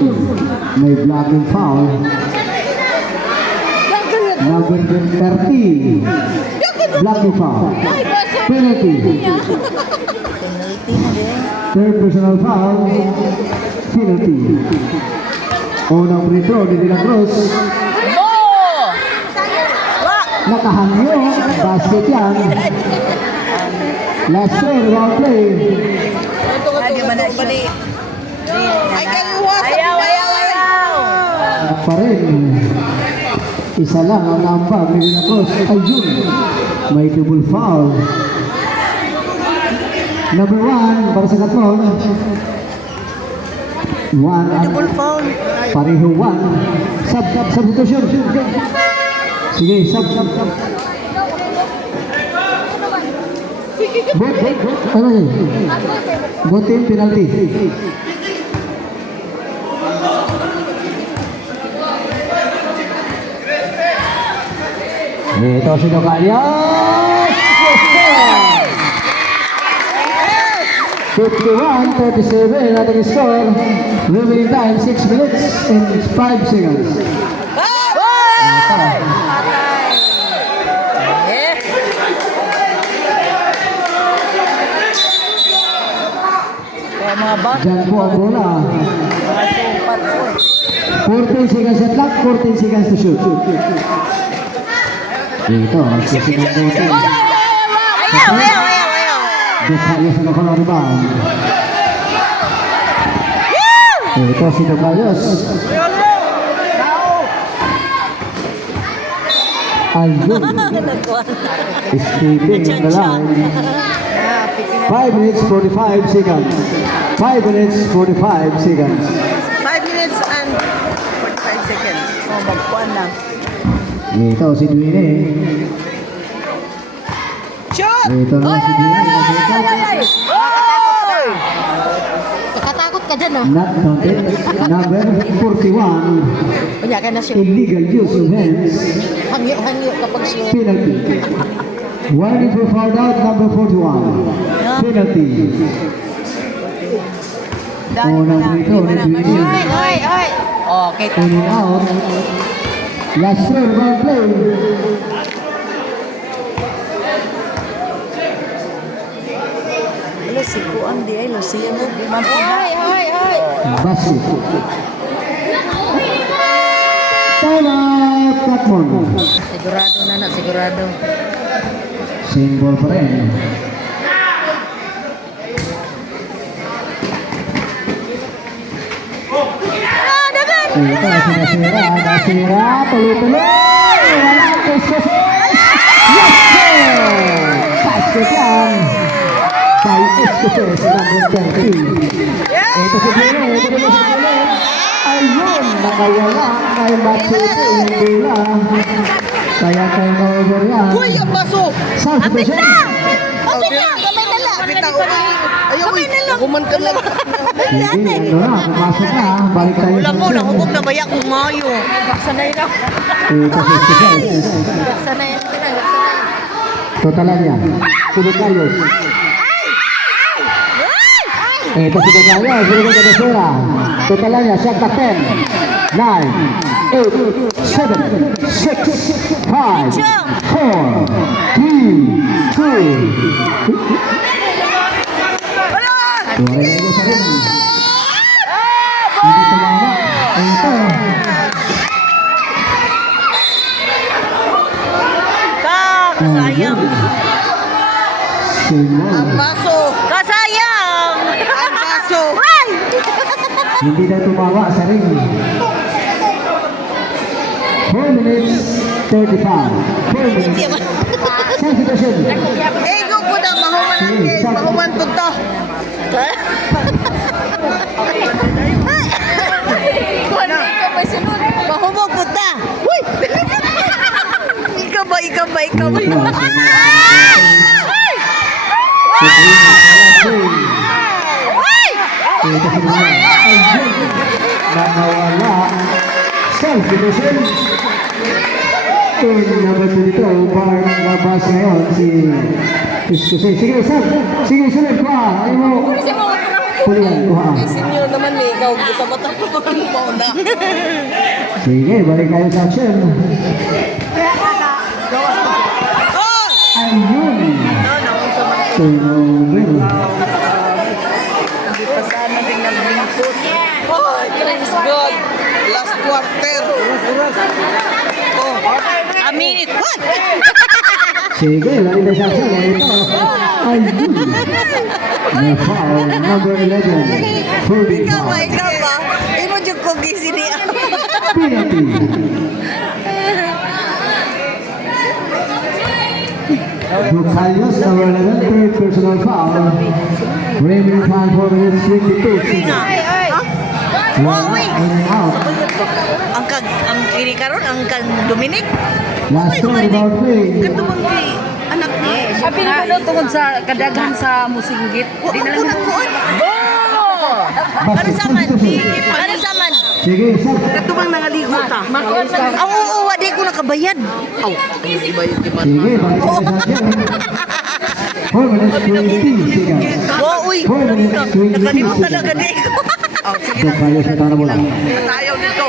May blocking foul. Number 30. Blocking foul. Penalty. Third personal foul. Penalty. Unang free throw ni De La Cruz. Nakahangyo. Basket yan. Last play, round play. Ay, kaluwa sa ayaw! Pa rin. Isa lang ang nambag ni De La Cruz. Ayun. May double foul. Number 1, para sa katlong. 1 Double foul. pareho 1. Substitution. Sige, sub. Ano yun? Butin, penalty. Ito si Ducalios. 51-37 ating score. Remaining time 6 minutes and 5 seconds. mga bata. Diyan po ang bola. Mga supat po. 14 seconds at clock, 14 seconds to shoot. Dito, magsisinang dito. Ayaw. Dukayos ang nakuha rebound. Ito si Dukayos. Ayun. Escaping the line. 5 minutes 45 seconds. 5 minutes 45 seconds. 5 minutes and 45 seconds. Oh, magpuan na. Ito si Duine. Shoot! Ito na si Duine. Kakatakot ka dyan, oh. Not counted. Number 41. Kanya ka na siya. Illegal use of hands. Hangyo kapag siya. Penalty. Warning for foul out, number 41. Penalty. Unang free throw ni Duine. Oy. Okay. Turning out. Last throw, rebound play. Wala si Kuan di ay Lucia mo. Hoy. Basket. Time out, Katmon. Sigurado na, sigurado. Same ball pa rin. Ito, nasira, tuloy-tuloy. Walang kuskusin. Yes, sir! Basket yan. By Escofes, number 30. Ito si Bruno, ito si Bruno. Ayun, nakawala. May matsito yung bola. Kaya tayo na-over yan. Uy, ang baso! South Division. Kamay dala! Ayaw, kuman ka lang. Hindi, ano na, pumasok na. Balik tayo sa Alam mo, nahubog na baya kung mayo. Sanay na. Ito si Escofes. Sanay. Totalan niya. Sunod Carlos. Ito si Dugayos. Sunod ka Desura. Totalan niya. Shot clock 10, 9, 8, 7, 6, 5, 4, 3, 2. Tuwala na ito sa rin. Hindi tumawa. Ito. Kasayang. Simon. Baso. Kasayang. Ang baso. Hindi na tumawa sa ring. 4 minutes 35. 4 minutes. Saan sitwasyon? Ego po na, mahuman natin. Mahuman po to. Mahumog po ta. Uy! Ikaw ba? Ito si Mama. Nakawala. Self-division. Number 22, bar nabas ngayon si Escofes. Sige, Sam. Sige, sunod ka. Ayaw mo. Pulihan, kuha. Senior naman eh, ikaw matapos ko ng mauna. Sige, balik tayo sa action. Ayun. Turnover. Hindi pa sana din naglingkod. Oh, praise God. Last quarter. A minute. Sige, lagi na sa action. Ito. Ayun. May foul, number 11. Ikaw ba? Imo dyan ko gisini. Penalty. Dukayos, number 11, third personal foul. Remaining time 4 minutes 22 seconds. One in and out. Ang kini karon ang kag Dominic. Last one about play. Katubang kay anak ni. Sabi na ano tungod sa kadagan sa musinggit. Di na lang Kuan. Ano Basket saman? substitution. Ano saman? Sige, sir. Katubang nangaligo ta. Ang uuwa di ko nakabayad. Aw. Sige, balik tayo sa action. 4 minutes 20 seconds. Wow, uy. 4 minutes 20 Nakalimutan na seconds. gani ko. Dukayos sa tanah bola. Ayaw dito.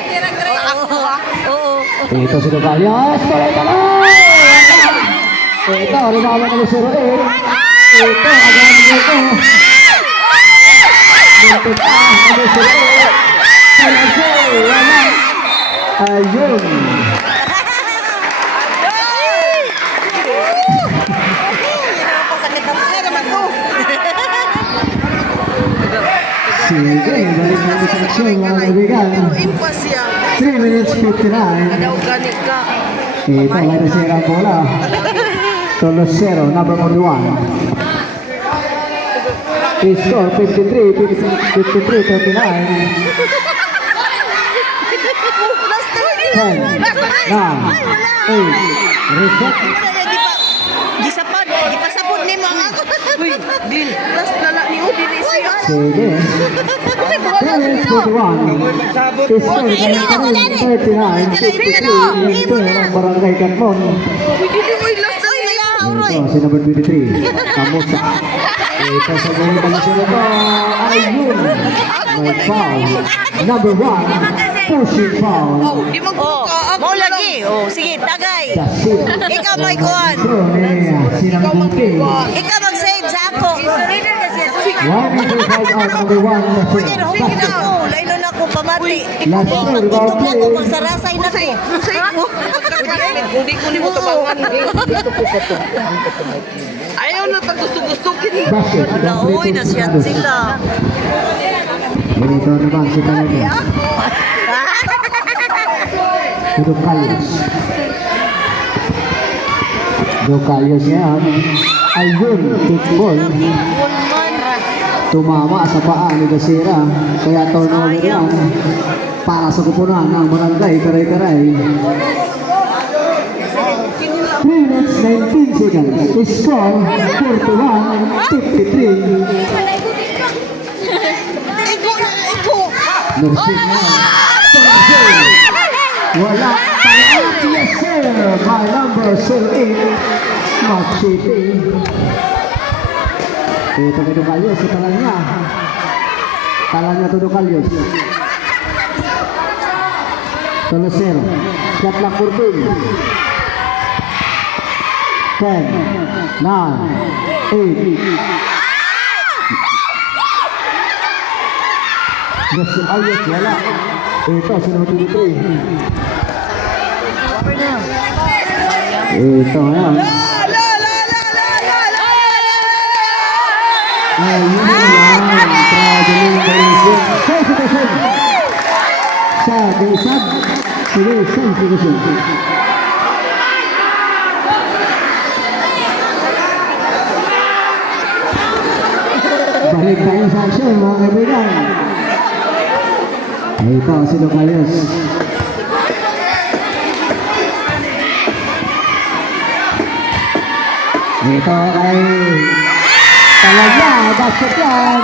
Oo. Ito si Dukayos. Tuloy ka lang. Ito, rebound ng 08. Ito, agad nito. Ayun. Sakit na mga naman to. Sige, balik natin sa action mga kaibigan. Impas siya. 3 minutes 59. Daw ganit ka. Ito, may nasira ang bola. Tolos 0, number 41. Score 53-39. 10, 9, 8, reset. Gisapad, gipasapod ni mga. Uy, Dil. Last lala ni Udin siya. Sige. 3 minutes 41. Score 39-53. Ito ang barangay Katmon. Dili mo last ay Ito si number 23. Kamusa. Ito sa mga kalasyon ito. Ayun. May foul. Number 1. Pushing foul. Di mo ko. Mo lagi. Oh, sige, tagay. Dasit. Ikaw may kuan. Sinang Bunting. Ikaw mag-save sa ako. 1 meter side out, number 1. Sige, sige na ako. Laino na ako pamati. Last score, Tutog rebound na ako, play. magsarasay na ko. Save mo. Hindi ko ni mo tabangan. Ayaw na pag gusto-gusto kini. Basket. Wala, uy, nasyat sila. Ganito naman si Talaga. Dukalyos. Dukalyos yan. Ayun, kickball. Tumama sa paa ni Gasira. Kaya turnover yan. Para sa kupunan ng barangay Karay-Karay. 3 minutes 19 seconds. Score 41-53. Iko na, iko. Nursing na. Wala. Pangalat, yes sir. By number 8. Machete. Ito kay Dukalyos. Si Talanya. Talanya to Dukalyos. Tolos 0. Shot clock 14. 10. 9. 8. Gusto ayos, wala. Ito, sinunod 23. Ito, yan. Ayun yan. Traveling Malaysia. Sensation. Sa Desad. Sige, sensation. Balik tayo sa action, mga kaibigan. Ito, si Dukalyos. Ito ay Talaga, basket yan.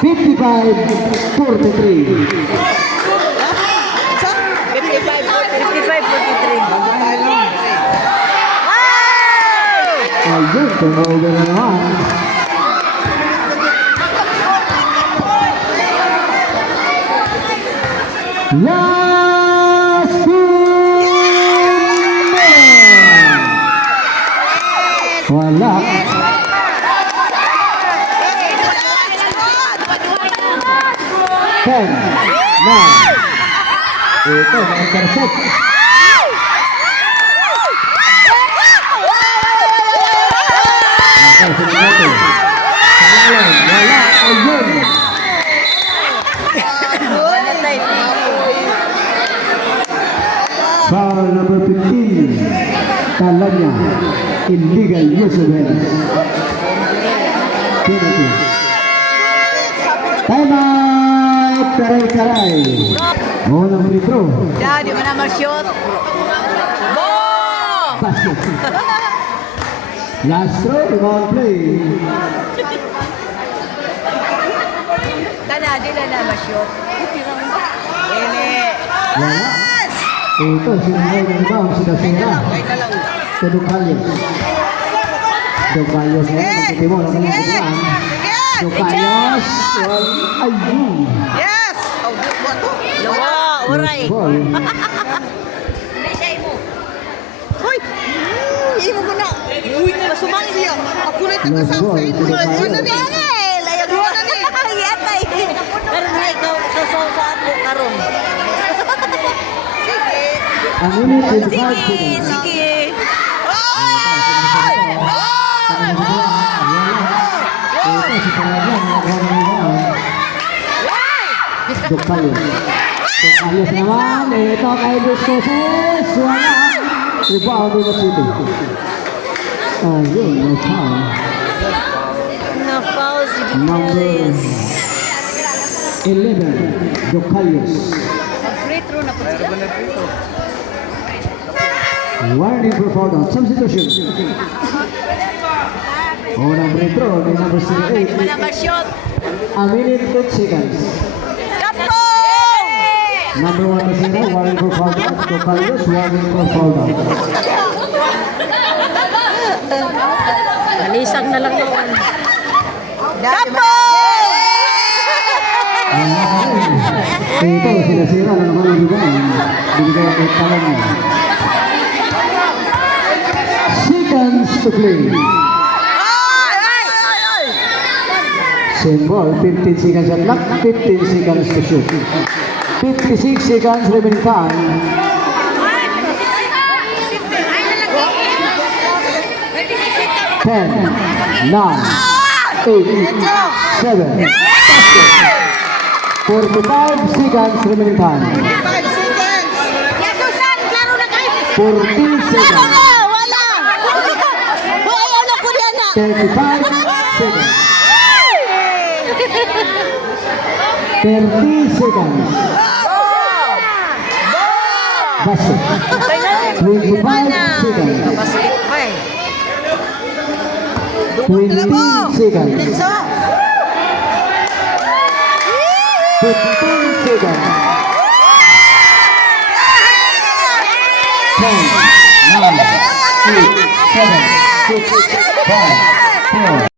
55-43. Ayun, turnover na naman. Last 2 minutes. Wala. Ten, nine. Ito, na-intercept. Okay, sino natin? Salalang, wala. Ayun. Foul number 15. Talanya. Illegal use of it. Penalty. Time out. Karay-karay. Unang free throw. Di mo na mag-shoot. Basket. Last throw. Rebound play. Di na mag-shoot. Wala. Ito, sinunod ng rebound. Sina Sera. Sa Dukalyos. Dukalyos na yan. Magkitimo lang ng kutuan. Dukalyos. Ayun. Yes! Oh, buto to. Uray. Ball. Hoy! Imo ko na. Uy, masumang siya. Ako na ito Last kasama ball. sa imo. Dukalyos. Ano ni? Layag mo na ni. Yatay. Pero na ikaw Usaw sa ako karon. Sige. A minute 25 Sige, seconds. sige. Ito si Palayan, nakakuha ng rebound. Dukayos. Dukayos naman. Ito kay Busquets. Wala. Rebound ng City. Ayun, no foul. Na-foul si Number Dukayos. 11, Dukayos. Free throw na po sila. Warning for foul down. Substitution. Unang free throw ni number 08. Wala ma-shot. A minute 8 seconds. Kapo! Number 1 na sila, warning for foul down. Dukayos, warning for foul down. Nalisag na lang naman. Kapo! Ito, sinasira na naman ang ibang. Binigay ang talon niya. Seconds to play. Same ball, 15 seconds at clock, 15 seconds to shoot. 56 seconds remaining time. 10, 9, 8, 7, 45 seconds remaining time. 5 seconds. Yasusan, klaro na kayo. 14 seconds. Wala! Ayaw na ko diyan na. 35 seconds. 30 seconds. Basket. 25 seconds. Basket pa eh. 20 seconds. Litso! 15 seconds. 10, 9, 8, 7, 6, 5, 4.